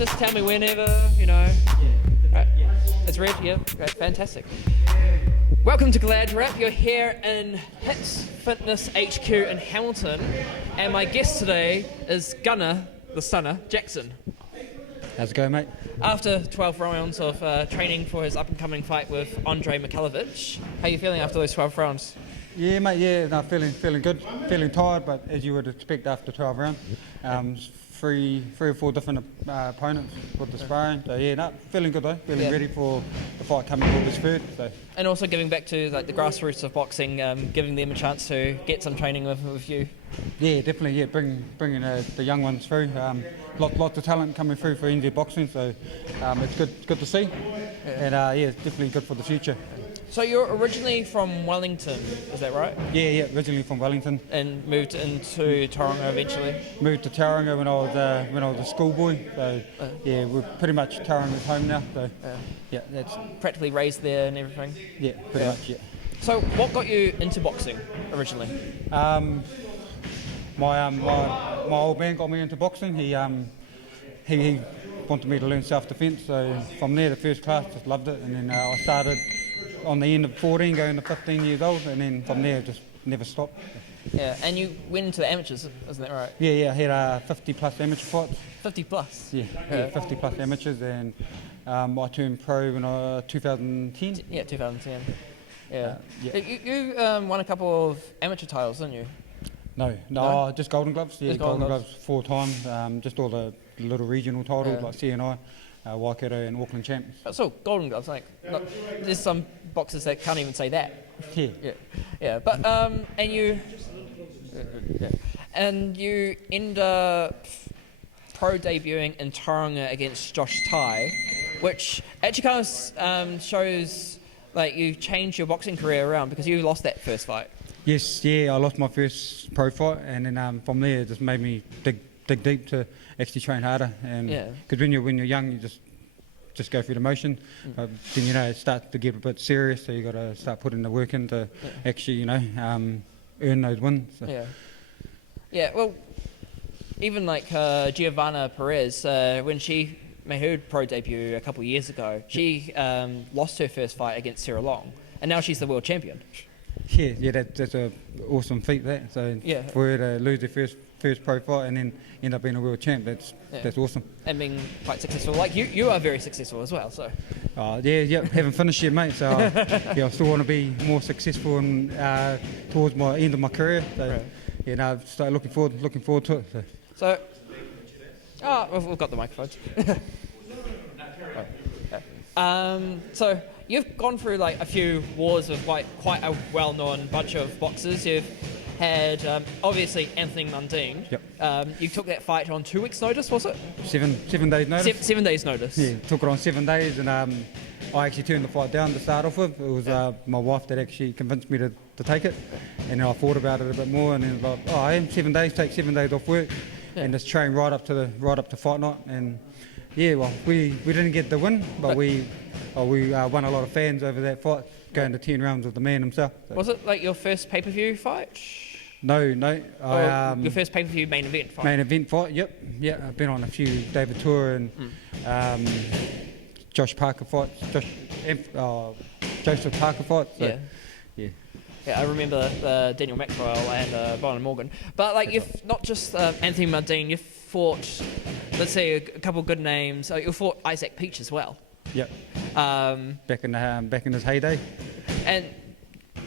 Just tell me whenever, you know. Right. It's red, yeah, great, fantastic. Welcome to GladraP. You're here in HITS Fitness HQ in Hamilton, and my guest today is Gunnar, the Stunna, Jackson. How's it going, mate? After 12 rounds of training for his up-and-coming fight with Andrei Mikhailovich, how are you feeling after those 12 rounds? Yeah, mate, yeah, no, feeling good, feeling tired, but as you would expect after 12 rounds. Three or four different opponents with the sparring. So yeah, no, feeling good though. Feeling ready for the fight coming August 3rd. So. And also giving back to like the grassroots of boxing, giving them a chance to get some training with you. Yeah, definitely. Yeah, bringing the young ones through. Lots of talent coming through for NZ boxing. So it's good to see. And yeah, it's definitely good for the future. So you're originally from Wellington, is that right? Yeah, originally from Wellington. And moved into Tauranga eventually? Moved to Tauranga when I was a schoolboy. So yeah, we're pretty much Tauranga's home now. So yeah, that's practically raised there and everything. Yeah, pretty much. Yeah. So what got you into boxing originally? My old man got me into boxing. He wanted me to learn self-defence. So from there, the first class, just loved it, and then I started on the end of 14, going to 15 years old, and then from there just never stopped. Yeah, and you went into the amateurs, isn't that right? Yeah, I had 50 plus amateur fights. 50 plus? Yeah, 50 plus amateurs, and I turned pro in 2010. Yeah, 2010. Yeah. You won a couple of amateur titles, didn't you? No, just Golden Gloves. Yeah, just Golden Gloves 4 times. Just all the little regional titles like CNI. Waikato and Auckland champs. So Golden Gloves, like there's some boxers that can't even say that. Yeah. But and you end up pro debuting in Tauranga against Josh Tai, which actually kind of shows like you changed your boxing career around because you lost that first fight. Yes, I lost my first pro fight, and then from there it just made me dig deep to actually train harder, and because when you're young you just go through the motion, but then it starts to get a bit serious, so you got to start putting the work in to actually earn those wins. So. Yeah. Well, even like Giovanna Perez, when she made her pro debut a couple of years ago, she lost her first fight against Sarah Long, and now she's the world champion. Yeah, that's an awesome feat. That for her to lose her first pro fight and then end up being a world champ, that's awesome. And being quite successful, like you are very successful as well. So. Haven't finished yet, mate. So I still want to be more successful and towards my end of my career. So start looking forward to it. So we've got the microphones. So you've gone through like a few wars with quite a well-known bunch of boxers. You've had obviously Anthony Mundine. Yep. You took that fight on 2 weeks' notice, was it? 7 days notice. 7 days notice. Yeah, took it on 7 days, and I actually turned the fight down to start off with. It was my wife that actually convinced me to take it, and then I thought about it a bit more, and then like, I am 7 days, take 7 days off work, and just train right up to fight night, and we didn't get the win, but we won a lot of fans over that fight, going to 10 rounds with the man himself. So. Was it like your first pay-per-view fight? No. Your first pay-per-view main event fight? Main event fight, yep. Yeah, I've been on a few David Tour and Josh Parker fights, Joseph Parker fights. So, yeah, I remember Daniel Maxwell and Bowyn Morgan. But like, you've not just Anthony Mundine, you've fought, let's say, a couple of good names. You fought Isaac Peach as well. Yep. Back in his heyday. And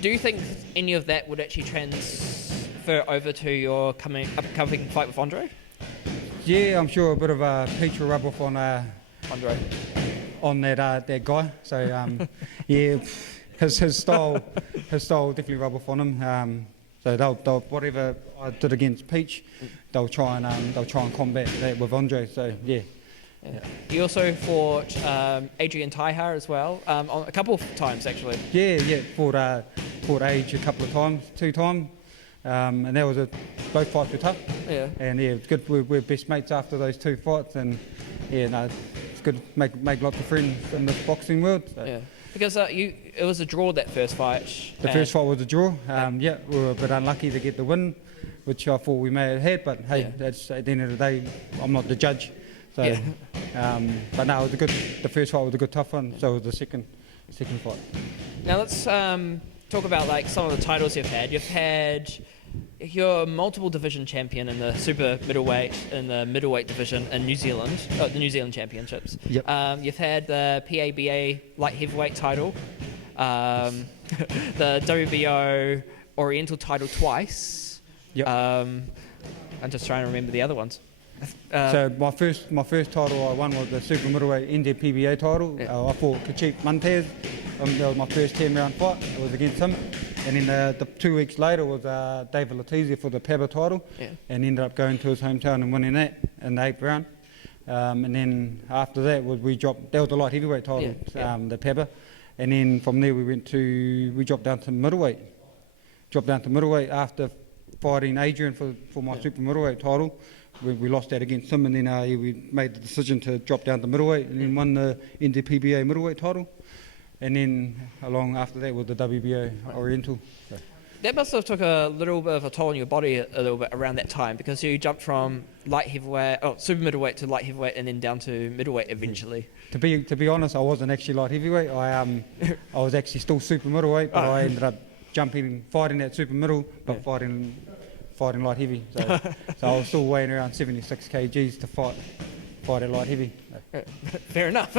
do you think any of that would actually transfer over to your upcoming fight with Andrei? Yeah, I'm sure a bit of a Peach will rub off on Andrei. On that guy. So his style definitely rub off on him. So they'll whatever I did against Peach, they'll try and combat that with Andrei. So yeah. You also fought Adrian Taihar as well, a couple of times actually. Yeah. Fought Age a couple of times, 2 times, and that was both fights were tough. Yeah. And it's good. We're best mates after those 2 fights, and it's good to make lots of friends in the boxing world. So. Yeah. Because it was a draw, that first fight. The first fight was a draw. We were a bit unlucky to get the win, which I thought we may have had. But hey, that's at the end of the day, I'm not the judge. So, Yeah. but no, it was a good. The first fight was a good tough one. So was the second fight. Now let's talk about like some of the titles you've had. You're a multiple division champion in the super middleweight, in the middleweight division in New Zealand, the New Zealand Championships. Yep. You've had the PABA Light Heavyweight title, the WBO Oriental title twice. Yep. I'm just trying to remember the other ones. So my first title I won was the super middleweight NJPBA title. Yeah. I fought Kachik Montez. That was my first 10-round fight. It was against him. And then the 2 weeks later was David Letizia for the PABA title. Yeah. And ended up going to his hometown and winning that in the 8th round. And then after that we dropped. That was the light heavyweight title, the PABA. And then from there we dropped down to middleweight. Dropped down to middleweight after fighting Adrian for my super middleweight title. We lost that against him, and then we made the decision to drop down to middleweight, and then won the NDPBA middleweight title. And then along after that was the WBO Oriental. So. That must have took a little bit of a toll on your body a little bit around that time, because you jumped from light heavyweight, super middleweight to light heavyweight, and then down to middleweight eventually. To be honest, I wasn't actually light heavyweight. I was actually still super middleweight, but I ended up fighting that super middle, but fighting light heavy. So I was still weighing around 76 kgs to fight at light heavy. Fair enough.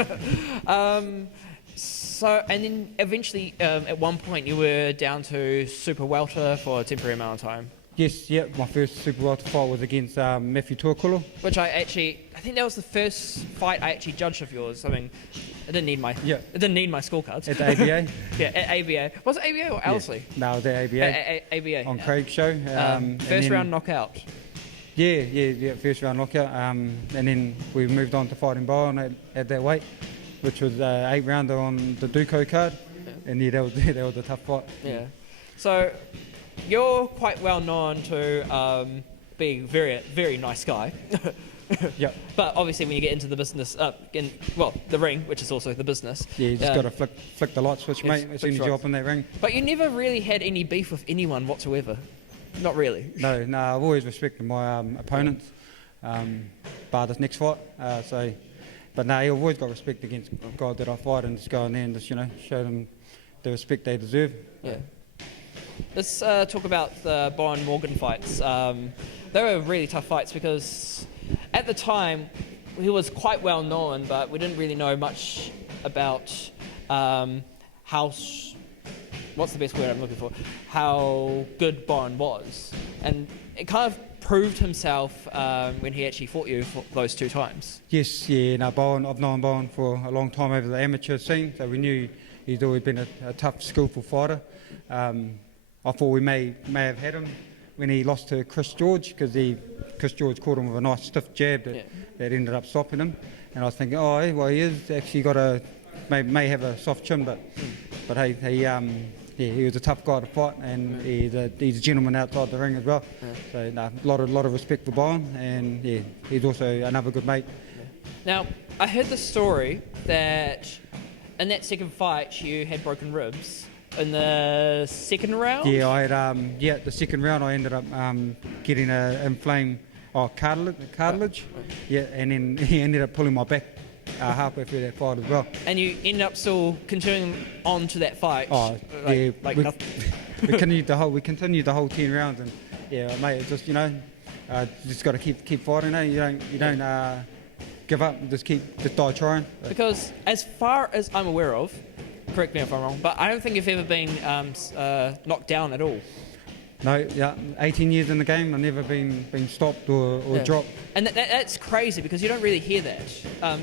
So, and then eventually, at one point, you were down to super welter for a temporary amount of time. Yes, yeah. My first super welter fight was against Matthew Tuakolo. Which I think that was the first fight I actually judged of yours. I mean, it didn't need my scorecards. At the ABA. Yeah, at ABA. Was it ABA or Owsley? Yeah. No, it was at ABA. ABA. On Craig's show. First round knockout. Yeah, first round knockout. And then we moved on to fighting Bowyn at that weight, which was 8-rounder on the Duco card. Yeah. And that was a tough fight. Yeah. So you're quite well known to being a very, very nice guy. Yep. But obviously when you get into the business, the ring, which is also the business. Yeah, you just got to flick the light switch, mate, as soon as you open that ring. But you never really had any beef with anyone whatsoever? Not really? No, I've always respected my opponents, bar this next fight. But no, I've always got respect against guys that I fight, and just go in there and just, show them the respect they deserve. Yeah. Let's talk about the Bowyn Morgan fights. They were really tough fights because at the time he was quite well known, but we didn't really know much about what's the best word I'm looking for? How good Bowyn was, and it kind of proved himself when he actually fought you for those 2 times. Yes, yeah. No, Bowyn. I've known Bowyn for a long time over the amateur scene, so we knew he's always been a tough, skillful fighter. I thought we may have had him when he lost to Chris George, because Chris George caught him with a nice stiff jab that ended up stopping him. And I was thinking, he is actually may have a soft chin, but hey, he was a tough guy to fight, and he's a gentleman outside the ring as well. Yeah. So a lot of respect for Bowyn, and he's also another good mate. Yeah. Now, I heard the story that in that second fight you had broken ribs. In the second round? Yeah, I had. The second round I ended up getting an inflamed cartilage. Yeah, and then he ended up pulling my back halfway through that fight as well. And you ended up still continuing on to that fight? Oh, we continued the whole 10 rounds, and mate, it's just just got to keep fighting. You don't give up. Just die trying. Because as far as I'm aware of, correct me if I'm wrong, but I don't think you've ever been knocked down at all. No, 18 years in the game, I've never been stopped or dropped. And that's crazy, because you don't really hear that.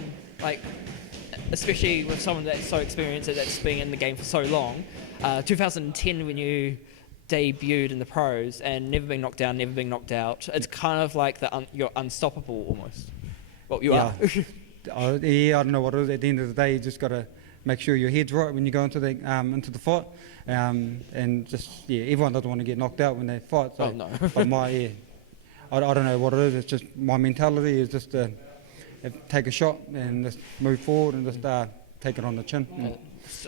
Especially with someone that's so experienced, that's been in the game for so long. 2010 when you debuted in the pros and never been knocked down, never been knocked out. It's kind of like you're unstoppable almost. Well, you are. I don't know what it is. At the end of the day, you just got to make sure your head's right when you go into the fight, and just everyone doesn't want to get knocked out when they fight. So, no. But I don't know what it is. It's just my mentality is just take a shot and just move forward and just take it on the chin.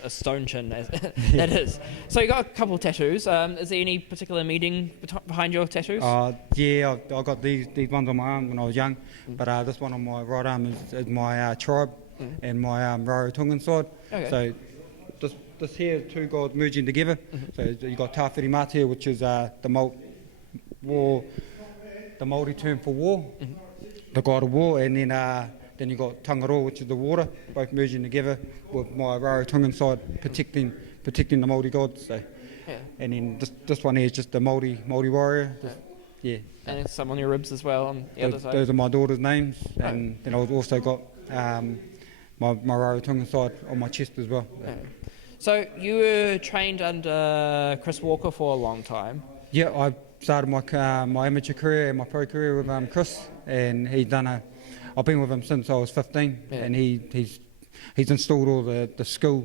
a stone chin, as that is. So you got a couple of tattoos. Is there any particular meaning behind your tattoos? Yeah, I got these ones on my arm when I was young, but this one on my right arm is my tribe and my Rarotongan side. Okay. So this here is two gods merging together. So you got Tawhiri Mate, which is the Māori term for war, the god of war, and then you got Tangaroa, which is the water, both merging together with my Rarotongan side protecting the Māori gods. So, and then this one here is just the Māori warrior. Yeah. And it's some on your ribs as well on the other side. Those are my daughter's names, and then I've also got my Rarotongan side on my chest as well. So you were trained under Chris Walker for a long time. Yeah, I started my amateur career and my pro career with Chris, and I've been with him since I was 15, and he's installed all the skill,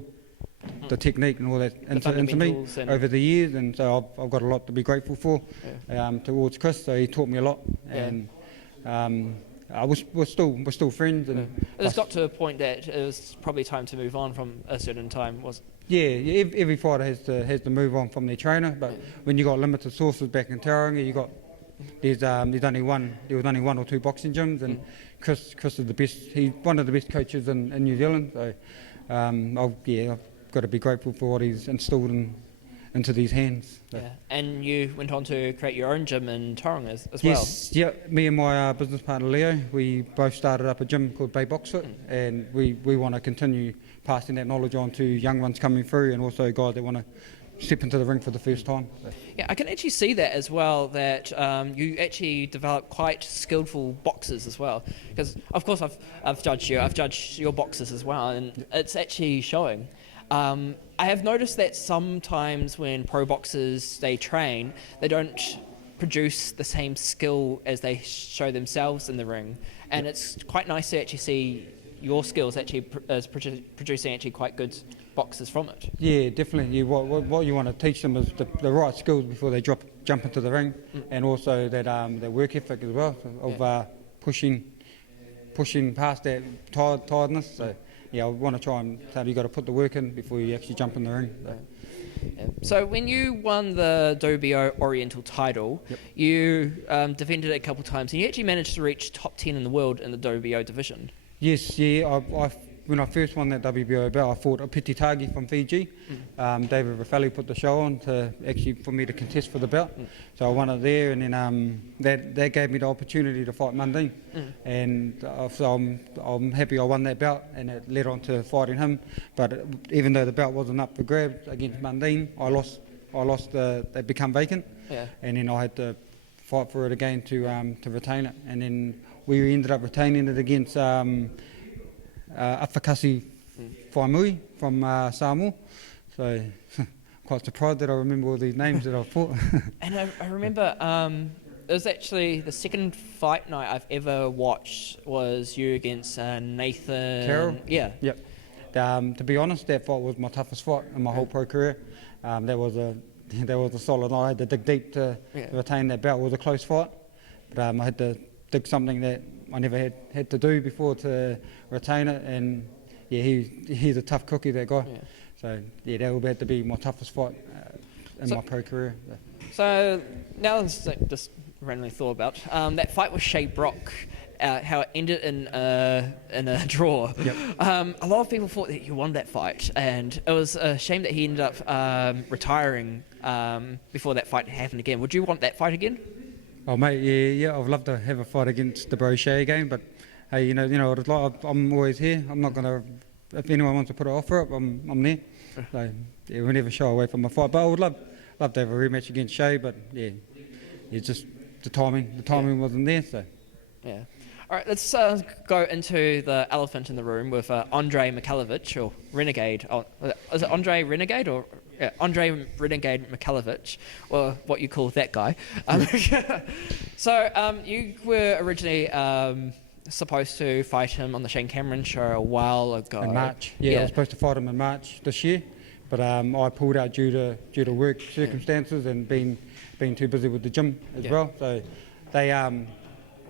the technique and all that into me over the years, and so I've got a lot to be grateful for towards Chris. So he taught me a lot, and we're still friends. And it's got to a point that it was probably time to move on from a certain time, was it? Yeah, every fighter has to move on from their trainer, but when you got limited sources back in Tauranga, there was only one or two boxing gyms, and Chris is the best. He's one of the best coaches in New Zealand. So I've got to be grateful for what he's installed into these hands. So. Yeah, and you went on to create your own gym in Tauranga as well. Yes, yeah. Me and my business partner Leo, we both started up a gym called Bay Boxer, and we want to continue passing that knowledge on to young ones coming through, and also guys that want to step into the ring for the first time. So. Yeah, I can actually see that as well, that you actually develop quite skillful boxers as well. Because, of course, I've judged you. I've judged your boxers as well, and it's actually showing. I have noticed that sometimes when pro boxers, they train, they don't produce the same skill as they show themselves in the ring. And it's quite nice to actually see your skills actually producing actually quite good boxers from it. Yeah, definitely. What you want to teach them is the right skills before they jump into the ring, and also that work ethic as well, of pushing past that tiredness. So yeah, I want to try and tell you got to put the work in before you actually jump in the ring. So. So when you won the WBO Oriental title, you defended it a couple of times, and you actually managed to reach top 10 in the world in the WBO division. Yes, yeah. When I first won that WBO belt, I fought a Pititagi from Fiji. David Raffelli put the show on for me to contest for the belt. So I won it there, and then that gave me the opportunity to fight Mundine. And so I'm happy I won that belt, and it led on to fighting him. But even though the belt wasn't up for grabs against Mundine, I lost. It became vacant, and then I had to fight for it again to retain it. And then we ended up retaining it against Afakasi Whaimui from Samoa. So quite surprised that I remember all these names that I've fought. And I remember it was actually the second fight night I've ever watched was you against Nathan Carroll? Yeah. Yep. To be honest, that fight was my toughest fight in my whole pro career. That was a solid night. I had to dig deep to retain that belt. It was a close fight, but I had to dig something that I never had to do before to retain it, and yeah, he's a tough cookie, that guy. Yeah. So yeah, that would have to be my toughest fight in my pro career. Yeah. So now let's just randomly thought about that fight with Shea Brock, how it ended in a draw. Yep. A lot of people thought that you won that fight, and it was a shame that he ended up retiring before that fight happened again. Would you want that fight again? Oh mate, yeah, I'd love to have a fight against the Brochet again, but hey, you know what it's like. I'm always here. I'm not gonna. If anyone wants to put an offer up, I'm there. So yeah, we'll never shy away from a fight. But I would love to have a rematch against Shea, but yeah, it's just the timing wasn't there. So yeah. All right, let's go into the elephant in the room with Andrei Mikhailovich, or Renegade. Oh, is it Andrei Renegade or? Yeah, Andrei Renegade Mikhailovich, or what you call that guy. So you were originally supposed to fight him on the Shane Cameron show a while ago. In March. Yeah, I was supposed to fight him in March this year, but I pulled out due to work circumstances and being too busy with the gym as well. So they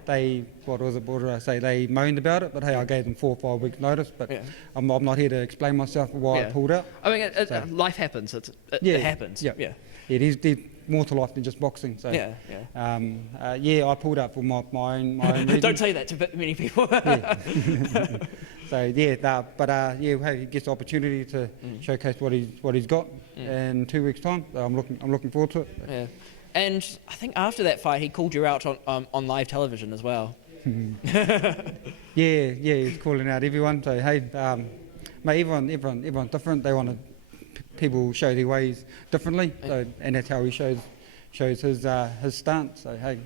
they what did I say? They moaned about it, but hey, I gave them 4 or 5 weeks notice. But I'm not here to explain myself why I pulled out. I mean, life happens. It happens. Yeah. There's more to life than just boxing. So I pulled out for my own reasons. Don't say that to many people. So he gets the opportunity to showcase what he's got in 2 weeks' time. So I'm looking forward to it. Yeah. And I think after that fight, he called you out on live television as well. He's calling out everyone. So hey, mate, everyone's different. They want people show their ways differently, so, and that's how he shows his stance. So hey,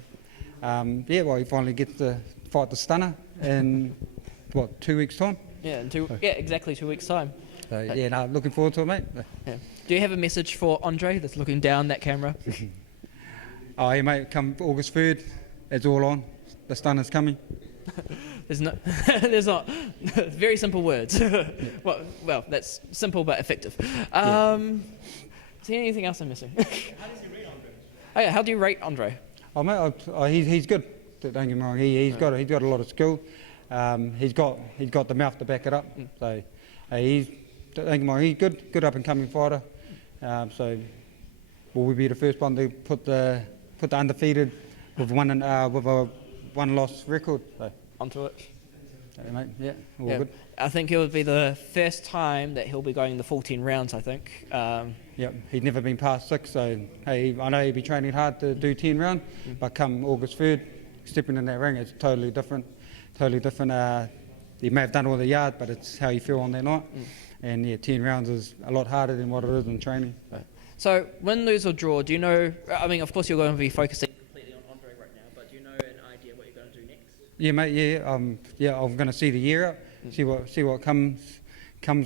he finally gets to fight the Stunna in 2 weeks' time. Exactly 2 weeks' time. So looking forward to it, mate. Yeah. Do you have a message for Andrei that's looking down that camera? Hey mate, come August 3rd, it's all on. The Stunna's coming. There's not. Very simple words. Well, that's simple but effective. Is there anything else I'm missing? How does he rate Andrei? How do you rate Andrei? Oh mate, he's good. Don't get me wrong. He's got a lot of skill. He's got the mouth to back it up. So don't get me wrong. He's good up and coming fighter. So will we be the first one to put the undefeated with a one loss record? So. Onto it. Mate, all good. I think it would be the first time that he'll be going the 14 rounds, I think. He'd never been past 6, so hey, I know he'd be training hard to do 10 rounds, but come August 3rd, stepping in that ring, it's totally different. He may have done all the yard, but it's how you feel on that night. And 10 rounds is a lot harder than what it is in training. So win, lose or draw, do you know, I mean, of course you're going to be focusing completely on Andrei right now, but do you know an idea what you're going to do next? Yeah, mate, I'm going to see the year out, see what comes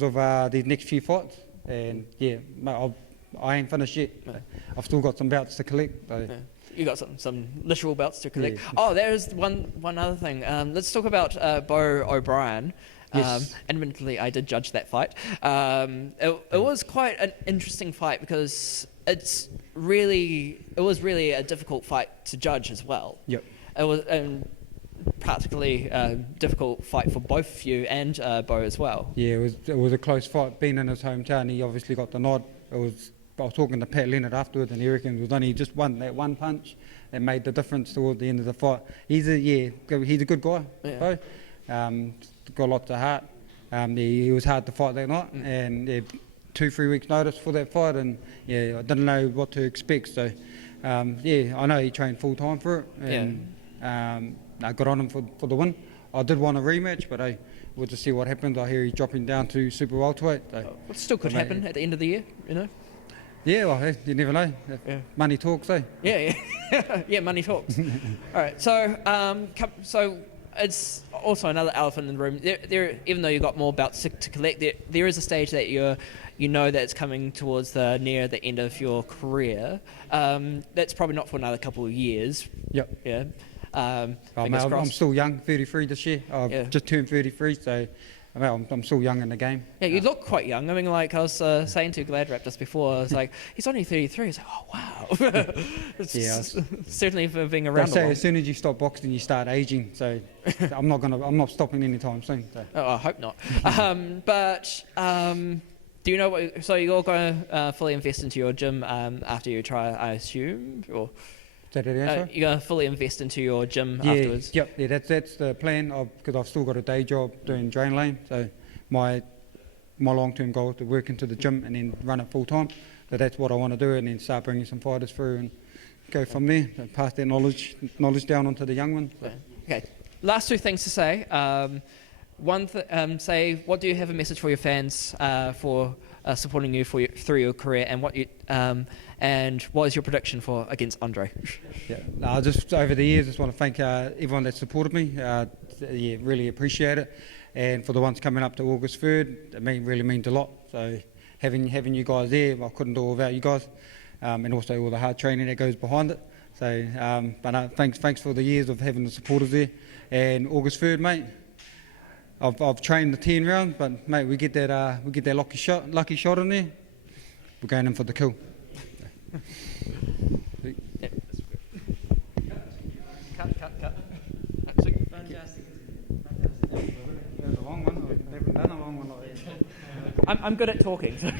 of these next few fights. And mate, I ain't finished yet. I've still got some bouts to collect. So. Yeah. You got some literal belts to collect. Oh, there's one other thing. Let's talk about Bo O'Brien. Yes. Admittedly, I did judge that fight. It was quite an interesting fight because it was really a difficult fight to judge as well. Yep. It was practically a difficult fight for both of you and Bo as well. Yeah, it was a close fight. Being in his hometown, he obviously got the nod. I was talking to Pat Leonard afterwards, and he reckons it was only just that one punch that made the difference toward the end of the fight. He's a good guy, Bo. Got lots of heart. He was hard to fight that night, and 2-3 weeks notice for that fight, and I didn't know what to expect. So I know he trained full time for it, and I got on him for the win. I did want a rematch, but we'll just see what happens. I hear he's dropping down to super welterweight. So, it still could happen at the end of the year, you know. Yeah, well, you never know. Money talks, eh? Yeah, money talks. All right, so it's also another elephant in the room. There, even though you've got more bouts to collect, there is a stage that you know that it's coming towards near the end of your career. That's probably not for another couple of years. Yep. Yeah. I'm still young, 33 this year. I've just turned 33, so I'm still young in the game. Yeah, you look quite young. I mean, like I was saying to Gladrap just before, I was like, he's only 33. I was like, oh wow. Certainly for being around. So as soon as you stop boxing, you start aging. So I'm not stopping anytime soon. So. Oh, I hope not. Do you know what? So you're going to fully invest into your gym after you try, I assume, or? You're going to fully invest into your gym afterwards? Yep, that's the plan, because I've still got a day job doing drain lane, so my long-term goal is to work into the gym and then run it full-time. So that's what I want to do, and then start bringing some fighters through and go from there, and pass that knowledge down onto the young ones. So. Okay, last two things to say. Say, what do you have a message for your fans for supporting you through your career, and what is your prediction for against Andrei? Just over the years, just want to thank everyone that supported me. Really appreciate it. And for the ones coming up to August 3rd, it really means a lot. So having you guys there, I couldn't do all without you guys, and also all the hard training that goes behind it. So, thanks for the years of having the supporters there. And August 3rd, mate. I've trained the 10 rounds, but mate, we get that lucky shot in there. We're going in for the kill. Cut. I'm good at talking. So.